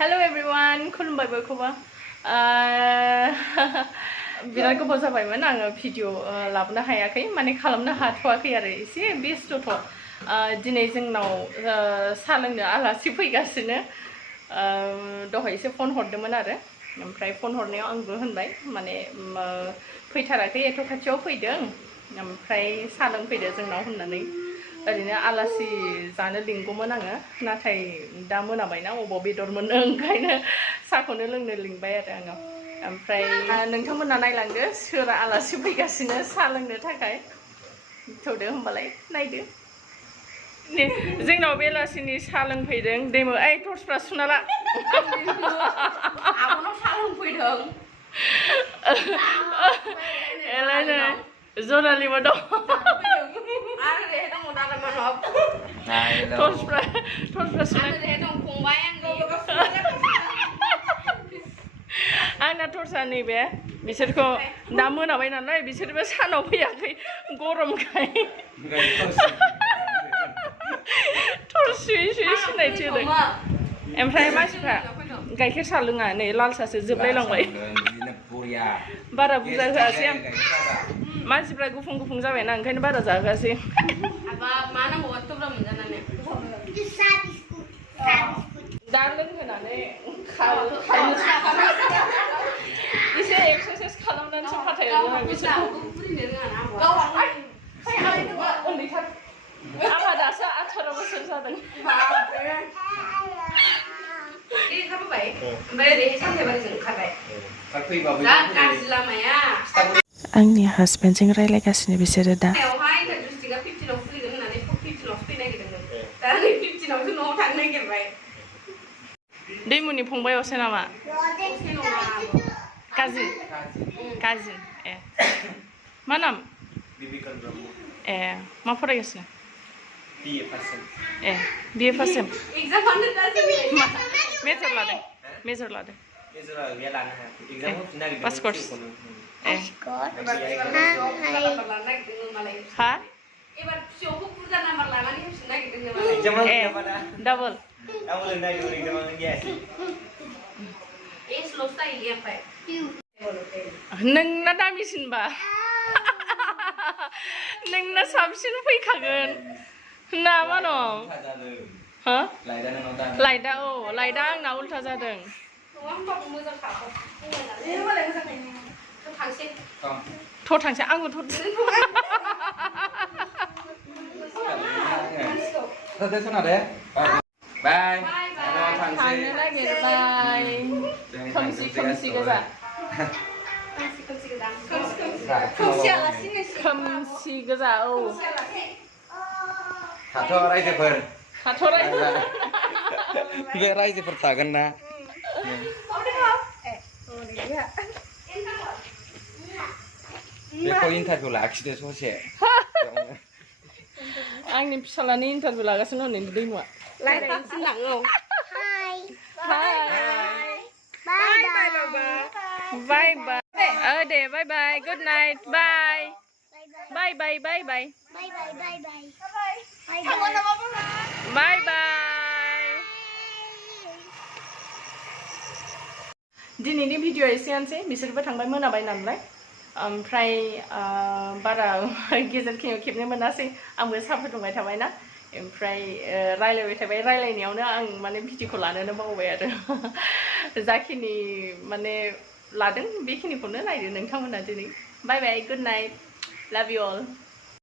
Hello everyone, खुलुमबाय बयखौबो बिराद गोबाव जाबायमोन आङो भिडिअ लाबोनो हायाखै माने खालामनो हाथ'वाखै आरो एसे बेस्थ'थ' दिनै जोंनाव साहा लोंनो आलासि फैगासिनो दहाय एसे फन हरदोंमोन आरो ओमफ्राय फन हरनायाव आंबो होनबाय माने फैथाराखै एथ' खाथियाव फैदों ओमफ्राय साहा लोंफैदो जोंनाव होननानै ओरैनो आलासि जानो लिंगौमोन आङो नाथाय दा मोनाबायना अबाव बेदर मोनो ओंखायनो साहाखौनो लोंनो लिंबाय आरो आङो ओमफ्राय नोंथांमोना नायलांदो सोर आलासि फैगासिनो साहा लोंनो थाखाय थौदो होमबालाय नायदो जोंनाव बेलासिनि साहा लोंफैदों दैमु ओइ टर्चफ्रा सुना ला आब'नाव साहा लोंफैदों एलायनो जनालिबो दं टर्चफ्रा आंना टर्चआ नैबे बिसोरखौ दा मोनाबाय नालाय बिसोरबो सानाव फैयाखै गरमखाय टर्च सुयै सुयै सिनायथि होदों ओमफ्राय मानसिफ्रा गाइखेर साहा लोङा नै लाल साहासो जोबलायलांबाय बारा बुरजा होआसै आं मानसिफ्रा गुफुं गुफुं जाबायना ओंखायनो बारा जाहोआसै दा लोंहोनानै एसे एक्सारसाइज खालामनानैसो फाथायहरदों आं बिसोरखौ उन्दैथार आंहा दासो 18 बोसोर जादों आंनि हासबेन्डजों रायलायगासिनो बिसोरो दा दैमुनि फंबायआवसो नामा काजिन ए मा नाम ए मा फरायगासिनो ए बिए फार्स्ट सेम मेजर लादों पास कर्स ए हा ए डाबल नोंना दामिसिनबा नोंना साबसिन फैखागोन ना मा दं हो लाइटआ औ लाइटआ आंना उल्था जादों थ' थांसै आंबो बाय थांनो नागिरबाय खोमसि खोमसि गोजा खोमसि गोजा औ थाथ' रायजोफोर बे रायजोफोर थागोन ना बेखौ इन्टारभिउ लाखिदो ससे आंनि फिसालानि इन्टारभिउ लागासिनो हनै दैमुआ रायलायनोसै लाङो बाय दे बाय बाय गुड नाइट बाय बाय बाय बाय बाय बाय बाय दिनैनि भिडिअ एसेयानोसै बिसोरबो थांबाय मोनाबाय नालाय ओमफ्राय बारा गेजेर खिनियाव खेबनो मोनासै आंबो साहा फुदुंबाय थाबाय ना ओमफ्राय रायलायबाय थाबाय रायलायनायावनो आं माने भिडिअखौ लानोनो बावबाय आरो जाखिनि माने लादों बेखिनिखौनो नायदो नोंथांमोना दिनै बाय बाय गुड नाइट लाभ इउ अल